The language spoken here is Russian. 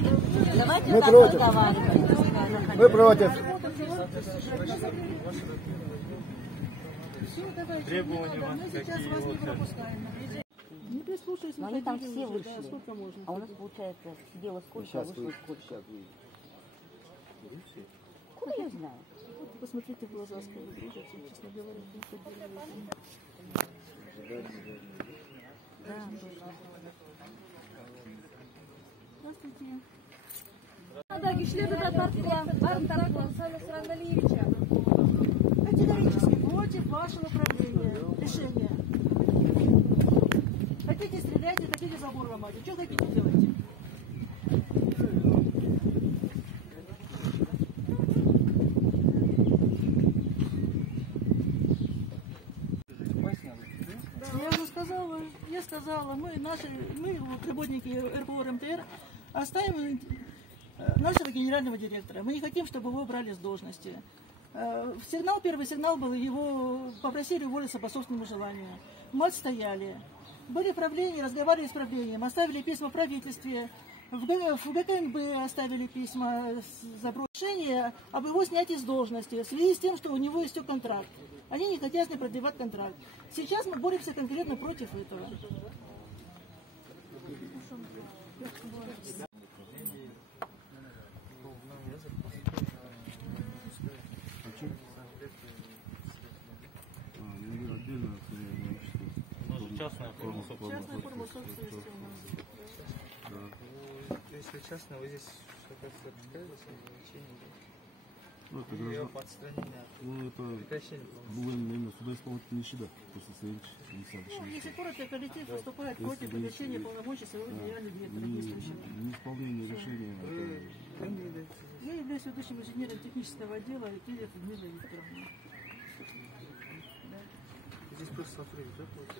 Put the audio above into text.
Давайте Мы так против. разговаривать. Мы против. Требования у вас какие? Не прислушайся, Но они там все уже, вышли. да, сколько можно? А у нас, получается, сидело сколько, а вышло сколько. Куда я знаю? Вот посмотрите в глаза, сколько дружатся, честно говоря, не поддерживают. Здравствуйте. Категорически против вашего правления. Решение. Хотите стреляйте, хотите забор ломать. Что хотите делайте? Я сказала, мы вот, работники РПО РМТР, оставим нашего генерального директора. Мы не хотим, чтобы его убрали с должности. Первый сигнал был, его попросили уволиться по собственному желанию. Мы отстояли. Были в правлении, разговаривали с правлением, оставили письма в правительстве, в ГКМБ оставили письма за решение об его снятии с должности в связи с тем, что у него истек контракт. Они не хотят с ним продлевать контракт. Сейчас мы боремся конкретно против этого. Частная форма собственности. Частная форма собственности у нас. Если честно, вы здесь что-то рассказываете о ограничении? Ну, это Ее подстранение. Ну, это Прекращение. было именно судоисполнительный счет. После Если коротко, коллектив выступает против прекращения полномочий своего генерального директора действующего. Неисполнение решения. Я являюсь ведущим инженером технического отдела Киреев Людмила Викторовна. Здесь просто смотрите, да, получается?